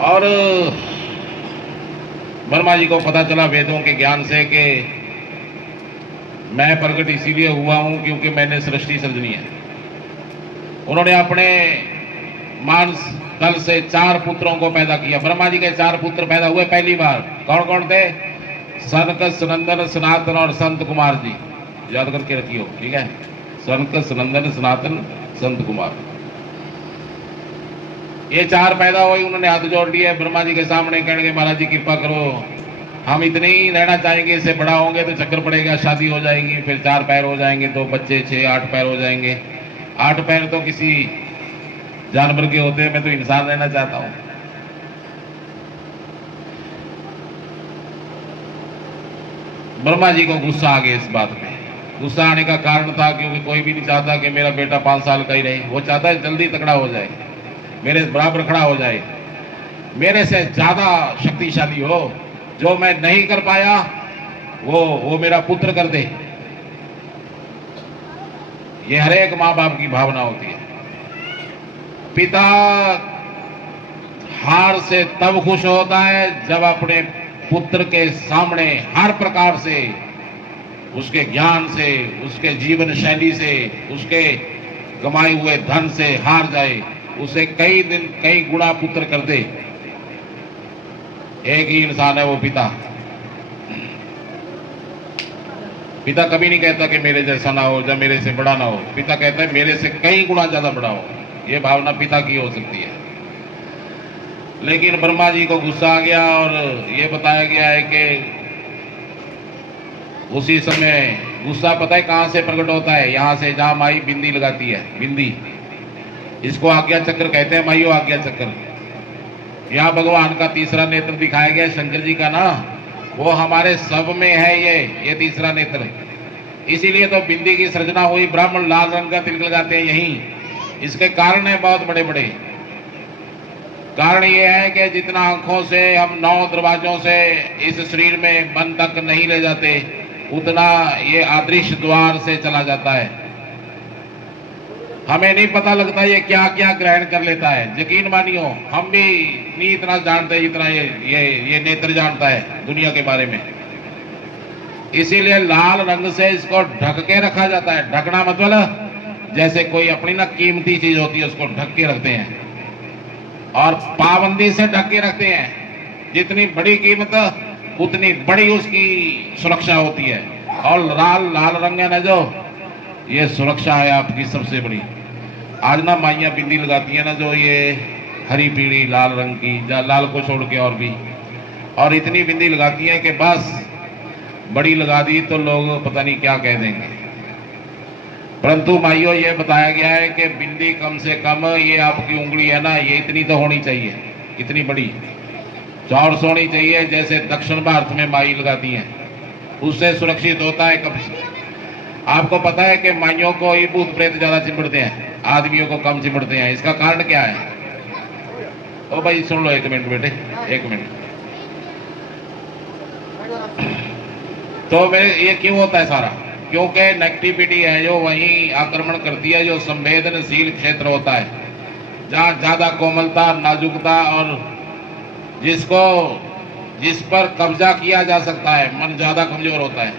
और ब्रह्मा जी को पता चला वेदों के ज्ञान से कि मैं प्रकट इसीलिए हुआ हूं क्योंकि मैंने सृष्टि सृजनी है। उन्होंने अपने मानस दल से 4 पुत्रों को पैदा किया। ब्रह्मा जी के 4 पुत्र पैदा हुए पहली बार। कौन कौन थे? सनक, सनंदन, सनातन और संत कुमार जी। याद करके रखियो, ठीक है। सनक, सनंदन, सनातन, संत कुमार, ये 4 पैदा हुए। उन्होंने हाथ जोड़ लिए ब्रह्मा जी के सामने, कहने महाराज जी कृपा करो, हम इतने ही रहना चाहेंगे, इससे बड़ा होंगे तो चक्कर पड़ेगा, शादी हो जाएगी, फिर 4 पैर हो जाएंगे तो बच्चे 6, 8 पैर हो जाएंगे। 8 पैर तो किसी जानवर के होते हैं, मैं तो इंसान रहना चाहता हूं। ब्रह्मा जी को गुस्सा आ गया इस बात पे। गुस्सा आने का कारण था क्योंकि कोई भी नहीं चाहता कि मेरा बेटा 5 साल का ही रहे। वो चाहता है जल्दी तगड़ा हो जाए, मेरे बराबर खड़ा हो जाए, मेरे से ज्यादा शक्तिशाली हो, जो मैं नहीं कर पाया वो मेरा पुत्र कर दे। ये हर एक मां बाप की भावना होती है। पिता हार से तब खुश होता है जब अपने पुत्र के सामने हर प्रकार से, उसके ज्ञान से, उसके जीवन शैली से, उसके कमाए हुए धन से हार जाए, उसे कई गुना पुत्र कर दे। एक ही इंसान है वो पिता। पिता कभी नहीं कहता कि मेरे जैसा ना हो या मेरे से बड़ा ना हो। पिता कहता है मेरे से कई गुना ज्यादा बड़ा हो। यह भावना पिता की हो सकती है। लेकिन ब्रह्मा जी को गुस्सा आ गया और यह बताया गया है कि उसी समय गुस्सा पता है कहां से प्रकट होता है? यहां से जहां माई बिंदी लगाती है, बिंदी, इसको आज्ञा चक्र कहते हैं। माइयो आज्ञा चक्र। यहां भगवान का तीसरा नेत्र दिखाया गया, शंकर जी का ना, वो हमारे सब में है ये तीसरा नेत्र। इसीलिए तो बिंदी की सृजना हुई। ब्राह्मण लाल रंग का तिलक लगाते हैं यहीं। इसके कारण है बहुत बड़े बड़े। कारण ये है कि जितना आंखों से हम 9 दरवाजों से इस शरीर में मन तक नहीं ले जाते, उतना ये अदृश्य द्वार से चला जाता है। हमें नहीं पता लगता ये क्या क्या ग्रहण कर लेता है। यकीन मानियो, हम भी नहीं इतना जानते जितना ये नेत्र जानता है दुनिया के बारे में। इसीलिए लाल रंग से इसको ढक के रखा जाता है। ढकना मतलब जैसे कोई अपनी ना कीमती चीज होती है उसको ढक के रखते हैं, और पाबंदी से ढक के रखते हैं। जितनी बड़ी कीमत उतनी बड़ी उसकी सुरक्षा होती है। और लाल रंग है ना जो, ये सुरक्षा है आपकी सबसे बड़ी। आज ना माइयां बिंदी लगाती है ना जो, ये हरी पीली लाल रंग की, लाल को छोड़ के और भी, और इतनी बिंदी लगाती है कि बस बड़ी लगा दी तो लोग पता नहीं क्या कह देंगे। परंतु माइयों ये बताया गया है कि बिंदी कम से कम, ये आपकी उंगली है ना, ये इतनी तो होनी चाहिए, इतनी बड़ी चौड़ होनी चाहिए, जैसे दक्षिण भारत में माई लगाती हैं। उससे सुरक्षित होता है। कब आपको पता है कि माइयों को ये भूत प्रेत ज्यादा चिमड़ते हैं, आदमियों को कम चिमड़ते हैं। इसका कारण क्या है? ओ भाई सुन लो, 1 मिनट बेटे, 1 मिनट। तो ये क्यों होता है सारा? क्योंकि नेगेटिविटी है जो वहीं आक्रमण करती है, जो संवेदनशील क्षेत्र होता है, जहां ज्यादा कोमलता, नाजुकता और जिस पर कब्जा किया जा सकता है, मन ज्यादा कमजोर होता है।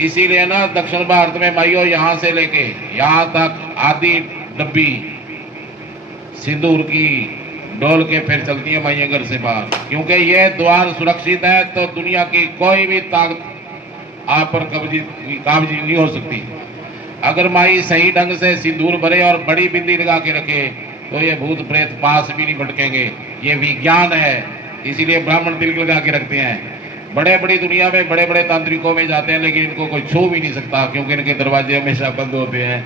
इसीलिए ना दक्षिण भारत में माइयों यहां से लेके यहां तक आधी डब्बी सिंदूर की डोल के फिर चलती है माइयां घर से बाहर, क्योंकि ये द्वार सुरक्षित है। तो दुनिया की कोई भी ताकत आप पर काबजी नहीं हो सकती। अगर माई सही ढंग से सिंदूर भरे और बड़ी बिंदी लगा के रखे तो ये भूत प्रेत पास भी नहीं भटकेंगे। ये विज्ञान है। इसीलिए ब्राह्मण तिलक लगा के रखते हैं। बड़े बड़ी दुनिया में बड़े बड़े तांत्रिकों में जाते हैं, लेकिन इनको कोई छू भी नहीं सकता, क्योंकि इनके दरवाजे हमेशा बंद होते हैं।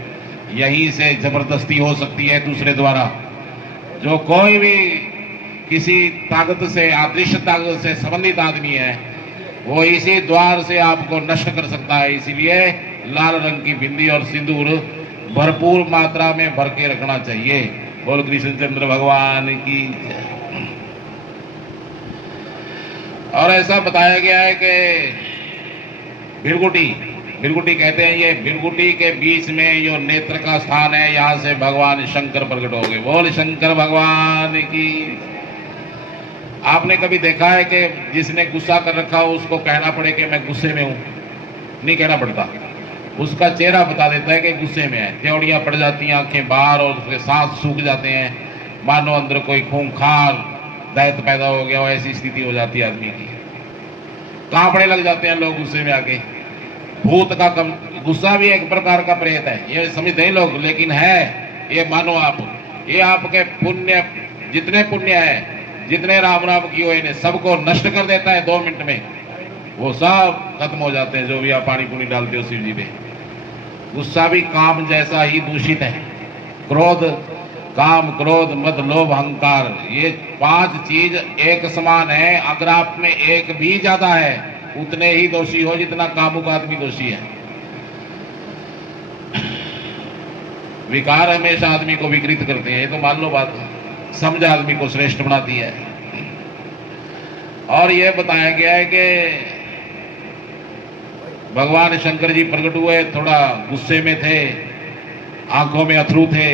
यहीं से जबरदस्ती हो सकती है दूसरे द्वारा। जो कोई भी किसी ताकत से, अदृश्य ताकत से संबंधित आदमी है, वो इसी द्वार से आपको नष्ट कर सकता है। इसीलिए लाल रंग की बिंदी और सिंदूर भरपूर मात्रा में भर के रखना चाहिए। बोल कृष्णचंद्र भगवान की। और ऐसा बताया गया है कि भिरगुटी कहते हैं, ये भिरगुटी के बीच में जो नेत्र का स्थान है, यहां से भगवान शंकर प्रकट हो गए। बोल शंकर भगवान की। आपने कभी देखा है कि जिसने गुस्सा कर रखा हो उसको कहना पड़े कि मैं गुस्से में हूं? नहीं कहना पड़ता, उसका चेहरा बता देता है कि गुस्से में है। त्योड़ियां पड़ जाती हैं, आंखें बाहर, और उसके सांस सूख जाते हैं, मानो अंदर कोई खूंखार दैत पैदा हो गया हो, ऐसी स्थिति हो जाती है आदमी की। कांपने लग जाते हैं लोग गुस्से में आके। भूत का गुस्सा भी एक प्रकार का प्रेत है, ये समझते हैं लोग, लेकिन है ये, मानो आप, ये आपके पुण्य, जितने पुण्य है, जितने राम राम की हो, इन्हें सबको नष्ट कर देता है 2 मिनट में, वो सब खत्म हो जाते हैं। जो भी आप पानी पुनी डालते हो शिव जी पे। गुस्सा भी काम जैसा ही दूषित है। क्रोध, काम, क्रोध, मद, लोभ, अहंकार, ये 5 चीज एक समान है। अगर आप में एक भी ज्यादा है, उतने ही दोषी हो जितना कामुक आदमी दोषी है। विकार हमेशा आदमी को विकृत करते हैं, ये तो मान लो बात, समझ आदमी को श्रेष्ठ बनाती है। और यह बताया गया है कि भगवान शंकर जी प्रकट हुए, थोड़ा गुस्से में थे, आंखों में अथरू थे,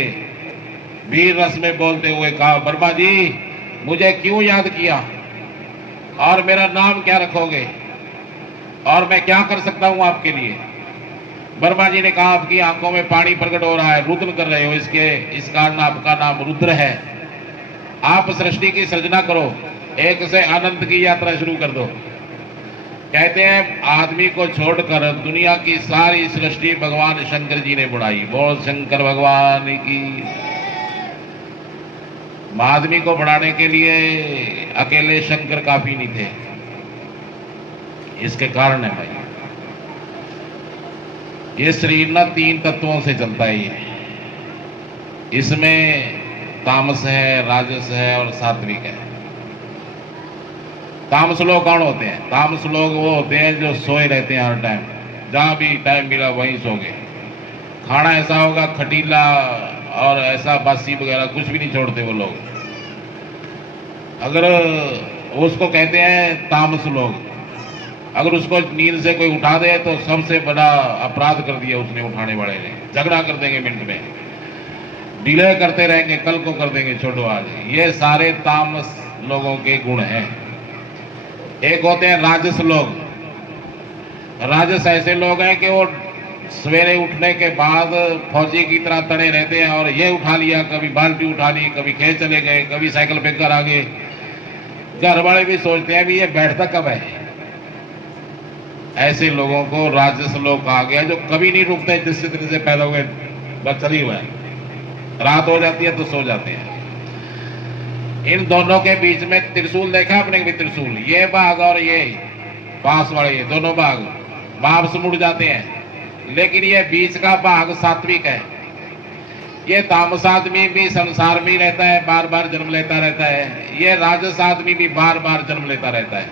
वीर रस में बोलते हुए कहा, ब्रह्मा जी मुझे क्यों याद किया और मेरा नाम क्या रखोगे और मैं क्या कर सकता हूं आपके लिए? ब्रह्मा जी ने कहा, आपकी आंखों में पानी प्रकट हो रहा है, रुद्र कर रहे हो, इस कारण आपका नाम रुद्र है। आप सृष्टि की सृजना करो, एक से अनंत की यात्रा शुरू कर दो। कहते हैं आदमी को छोड़कर दुनिया की सारी सृष्टि भगवान शंकर जी ने बढ़ाई। बोल शंकर भगवान की। आदमी को बढ़ाने के लिए अकेले शंकर काफी नहीं थे, इसके कारण है भाई, ये शरीर ना 3 तत्वों से चलता है। ये इसमें तामस है, राजस है और सात्विक है। तामस लोग कौन होते हैं? तामस लोग वो होते हैं जो सोए रहते हैं हर टाइम, जहां भी टाइम मिला वहीं सो गए। खाना ऐसा होगा खटीला और ऐसा बासी वगैरह कुछ भी नहीं छोड़ते वो लोग। अगर उसको कहते हैं तामस लोग। अगर उसको नींद से कोई उठा दे तो सबसे बड़ा अपराध कर दिया उसने, उठाने वाले ने। झगड़ा कर देंगे मिनट में, डिले करते रहेंगे, कल को कर देंगे, छोड़ो आज। ये सारे तामस लोगों के गुण हैं। एक होते हैं राजस लोग। राजस ऐसे लोग हैं कि वो सवेरे उठने के बाद फौजी की तरह तड़े रहते हैं, और ये उठा लिया, कभी बाल्टी उठा ली, कभी खेत चले गए, कभी साइकिल पे घर आ गए। घर वाले भी सोचते हैं भी ये बैठता कब है। ऐसे लोगों को राजस लोग कहा गया, जो कभी नहीं रुकते, जिससे तरह से पैदा हुए बस चली हुआ है, रात हो जाती है तो सो जाते हैं। इन दोनों के बीच में त्रिशूल देखा आपने भी? त्रिशूल, ये भाग और ये पास वाले, ये दोनों भाग वापस मुड़ जाते हैं, लेकिन ये बीच का भाग सात्विक है। ये तामस आदमी भी संसार में रहता है, बार बार जन्म लेता रहता है। ये राजस आदमी भी बार बार जन्म लेता रहता है।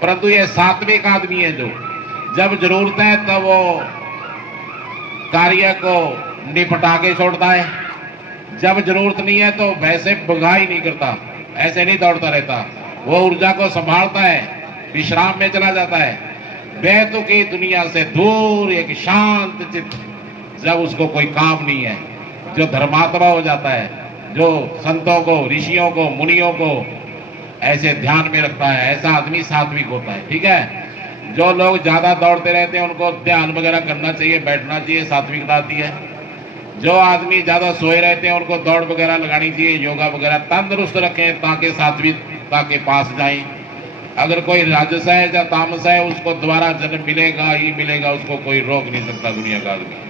परंतु ये सात्विक आदमी है जो जब जरूरत है तब वो कार्य को निपटा के छोड़ता है, जब जरूरत नहीं है तो वैसे बगाई नहीं करता, ऐसे नहीं दौड़ता रहता। वो ऊर्जा को संभालता है, विश्राम में चला जाता है, बेतुकी दुनिया से दूर, एक शांत चित्त। जब उसको कोई काम नहीं है, जो धर्मात्मा हो जाता है, जो संतों को, ऋषियों को, मुनियों को ऐसे ध्यान में रखता है, ऐसा आदमी सात्विक होता है। ठीक है। जो लोग ज्यादा दौड़ते रहते हैं उनको ध्यान वगैरह करना चाहिए, बैठना चाहिए, सात्विकता आती है। जो आदमी ज्यादा सोए रहते हैं उनको दौड़ वगैरह लगानी चाहिए, योगा वगैरह, तंदुरुस्त रखें ताकि सात्विकता के पास जाएं। अगर कोई राजस है या तामस है, उसको दोबारा जन्म मिलेगा ही मिलेगा, उसको कोई रोक नहीं सकता दुनिया का आदमी।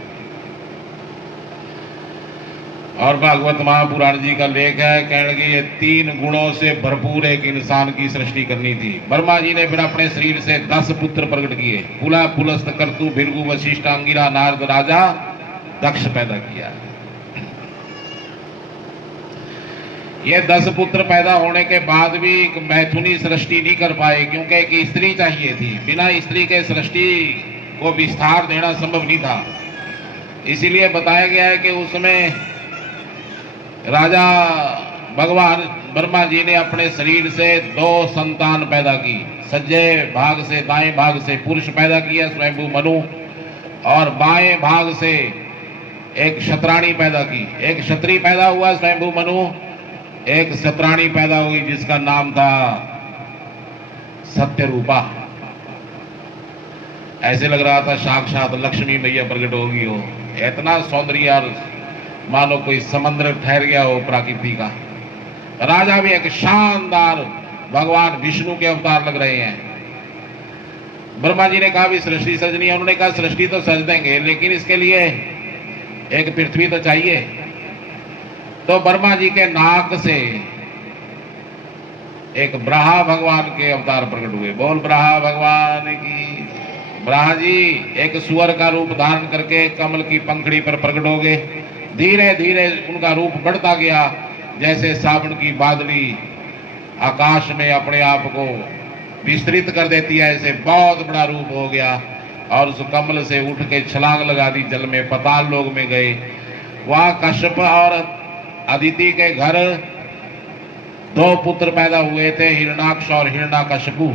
और भागवत महापुराण जी का लेख है, कहने लगे ये 3 गुणों से भरपूर एक इंसान की सृष्टि करनी थी। ब्रह्मा जी ने फिर अपने शरीर से 10 पुत्र प्रकट किए। पुला, पुलस्त, कर्तु, भृगु, वशिष्ठ, अंगिरा, नारद, राजा, दक्ष पैदा किया। ये 10 पुत्र पैदा होने के बाद भी एक मैथुनी सृष्टि नहीं कर पाए, क्योंकि एक स्त्री चाहिए थी। बिना स्त्री के सृष्टि को विस्तार देना संभव नहीं था। इसीलिए बताया गया है कि उसमें राजा भगवान ब्रह्मा जी ने अपने शरीर से 2 संतान पैदा की। सज्जे भाग से, दाएं भाग से पुरुष पैदा किया स्वयंभू मनु, और बाएं भाग से एक क्षत्राणी पैदा की। एक क्षत्रिय पैदा हुआ स्वयंभू मनु, एक क्षत्राणी पैदा हुई जिसका नाम था सत्य रूपा। ऐसे लग रहा था साक्षात लक्ष्मी मैया प्रकट होगी हो, इतना सौंदर्य और मानो कोई समंदर ठहर गया हो प्रकृति का। राजा भी एक शानदार भगवान विष्णु के अवतार लग रहे हैं। ब्रह्मा जी ने कहा भी सृष्टि सजनी है, उन्होंने कहा सृष्टि तो सज देंगे लेकिन इसके लिए एक पृथ्वी तो चाहिए। तो ब्रह्मा जी के नाक से एक ब्रहा भगवान के अवतार प्रकट हुए। बोल ब्रहा भगवान की। ब्रहा जी एक सुअर का रूप धारण करके कमल की पंखड़ी पर प्रकट हो गए। धीरे धीरे उनका रूप बढ़ता गया, जैसे सावन की बादली आकाश में अपने आप को विस्तृत कर देती है, ऐसे बहुत बड़ा रूप हो गया। और उस कमल से उठ के छलांग लगा दी, जल में पाताल लोक में गए। वहां कश्यप और अदिति के घर 2 पुत्र पैदा हुए थे, हिरणाक्ष और हिरण्यकशिपु।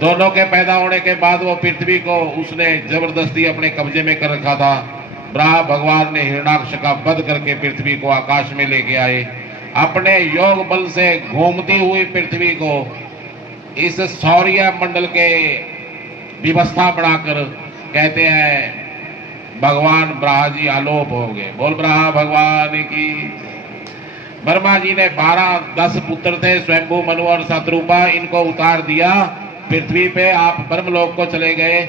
दोनों के पैदा होने के बाद वो पृथ्वी को उसने जबरदस्ती अपने कब्जे में कर रखा था। ब्रह्मा भगवान ने हिरणाक्ष का वध करके पृथ्वी को आकाश में लेके आए। अपने योग बल से घूमती हुई पृथ्वी को इस सौर्य मंडल के व्यवस्था बनाकर कहते हैं भगवान ब्रह्मा जी आलोप हो गए। बोल ब्रह्मा भगवान की। ब्रह्मा जी ने 10 पुत्र थे, स्वयंभू, मनु और शतरूपा, इनको उतार दिया पृथ्वी पे। आप ब्रह्मलोक को चले गए।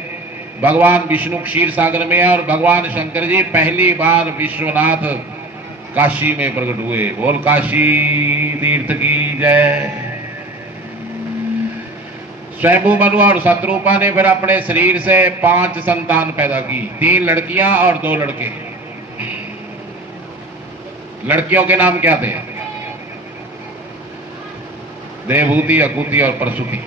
भगवान विष्णु क्षीर सागर में और भगवान शंकर जी पहली बार विश्वनाथ काशी में प्रकट हुए। बोल काशी तीर्थ की जय। स्वयंभू, मनु और शतरूपा ने फिर अपने शरीर से 5 संतान पैदा की, 3 लड़कियां और 2 लड़के। लड़कियों के नाम क्या थे? देवहूति, अकूति और प्रसूति।